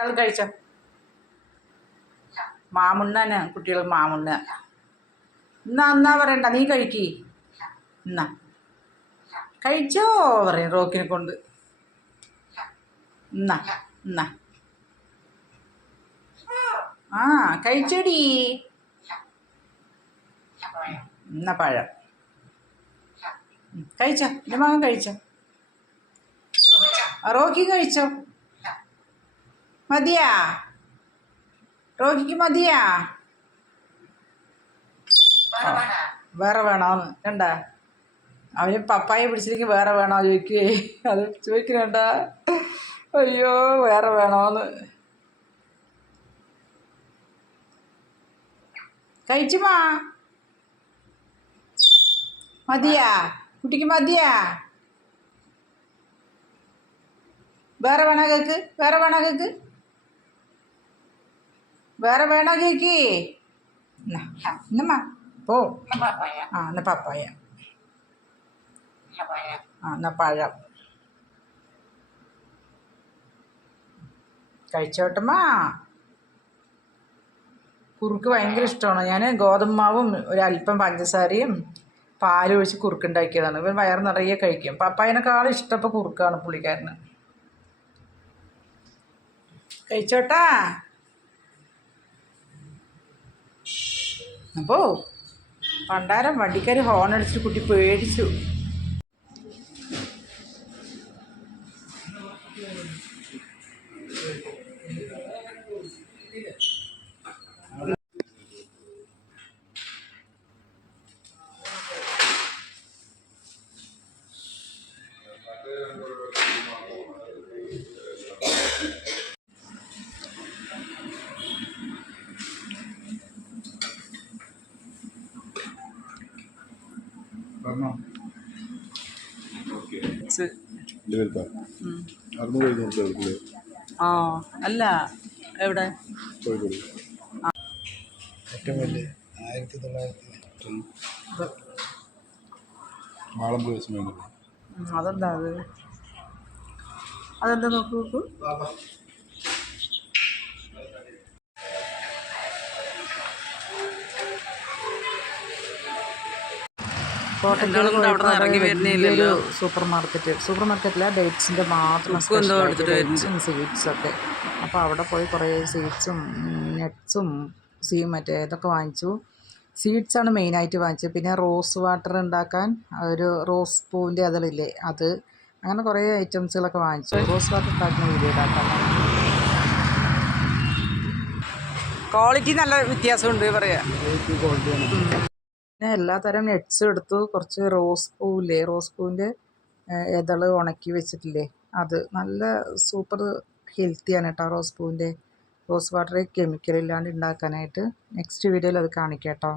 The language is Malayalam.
അത് കഴിച്ചോ? മാമുണ്ണന് കുട്ടികൾ മാമുണ്ണ. എന്നാ എന്നാ പറയണ്ട നീ കഴിക്കി. എന്നാ കഴിച്ചോ പറയും റോക്കിനെ കൊണ്ട്. എന്നാ എന്നാ ആ കഴിച്ചടി. എന്നാ പഴം. കഴിച്ചോ എന്റെ മകൻ കഴിച്ചോ? റോക്കി കഴിച്ചോ? മതിയാ റോക്കിക്ക് മതിയാ ആ, വേറെ വേണോന്ന് കണ്ട അവന് പപ്പായ പിടിച്ചില്ലെങ്കിൽ വേറെ വേണോ ചോദിക്കേ. അത് ചോദിക്കണണ്ട അയ്യോ വേറെ വേണോന്ന്. കഴിച്ചുമാ. മതിയാ? കുട്ടിക്ക് മതിയാ? വേറെ വേണോ കേക്ക്? വേറെ വേണോ കേക്ക്? വേറെ വേണോ കേക്ക് എന്നമ്മ പോ. ആ എന്നാ പപ്പായ. ആ എന്നാ പഴം. കഴിച്ചോട്ടമ്മാ കുറുക്ക് ഭയങ്കര ഇഷ്ടമാണ്. ഞാൻ ഗോതമ്പ് മാവും ഒരല്പം പഞ്ചസാരയും പാലൊഴിച്ച് ഒഴിച്ച് കുറുക്കുണ്ടാക്കിയതാണ്. ഇവൻ വയറ് നിറയെ കഴിക്കും. പപ്പായനേക്കാളും ഇഷ്ടപ്പെട്ട കുറുക്കാണ് പുള്ളിക്കാരന്. കഴിച്ചോട്ടാ. അപ്പോ പണ്ടാരം വണ്ടിക്കാർ ഹോൺ അടിച്ചിട്ട് കുട്ടി പേടിച്ചു. ആ അല്ല എവിടെ? ഏറ്റവും വലിയ ആയിരത്തി തൊള്ളായിരത്തി അതെന്താ അത്? അതെന്താ നോക്കൂ നോക്കൂ. സൂപ്പർ മാർക്കറ്റ് സൂപ്പർ മാർക്കറ്റിലെ ഡേറ്റ്സിന്റെ മാത്രം ഡേറ്റ്സും സ്വീറ്റ്സും ഒക്കെ. അപ്പോൾ അവിടെ പോയി കുറേ സ്വീറ്റ്സും നട്ട്സും സീ മറ്റേ ഇതൊക്കെ വാങ്ങിച്ചു. സീഡ്സാണ് മെയിനായിട്ട് വാങ്ങിച്ചത്. പിന്നെ റോസ് വാട്ടർ ഉണ്ടാക്കാൻ ഒരു റോസ് പൂവിന്റെ അതിലില്ലേ അത്. അങ്ങനെ കുറേ ഐറ്റംസുകളൊക്കെ വാങ്ങിച്ചു. റോസ് വാട്ടർ ഉണ്ടാക്കുന്ന വീഡിയോ ഉണ്ടാക്കാൻ ക്വാളിറ്റി നല്ല വ്യത്യാസമുണ്ട് പറയാം. പിന്നെ എല്ലാ തരം നട്ട്സും എടുത്തു. കുറച്ച് റോസ് പൂവില്ലേ? റോസ് പൂവിന്റെ ഇതൾ ഉണക്കി വെച്ചിട്ടില്ലേ? അത് നല്ല സൂപ്പർ ഹെൽത്തിയാണ് കേട്ടോ റോസ് പൂവിന്റെ. റോസ് വാട്ടർ കെമിക്കൽ ഇല്ലാണ്ട് ഉണ്ടാക്കാനായിട്ട് നെക്സ്റ്റ് വീഡിയോയിൽ അത് കാണിക്കാം കേട്ടോ.